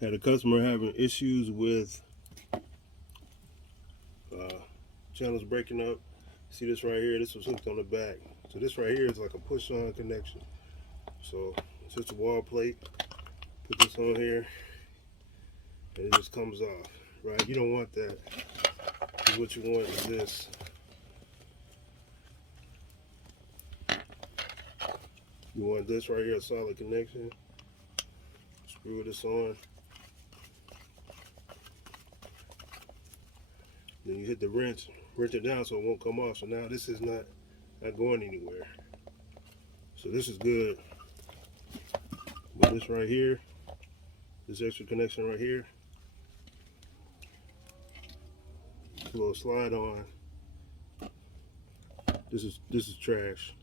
Had a customer having issues with channels breaking up. See this right here? This was hooked on the back. So this right here is like a push-on connection. So it's just a wall plate. Put this on here, and it just comes off. Right? You don't want that. What you want is this. You want this right here, a solid connection. Screw this on. Then you hit the wrench it down so it won't come off. So now this is not going anywhere. So this is good. But this right here, this extra connection right here, a little slide on. This is trash.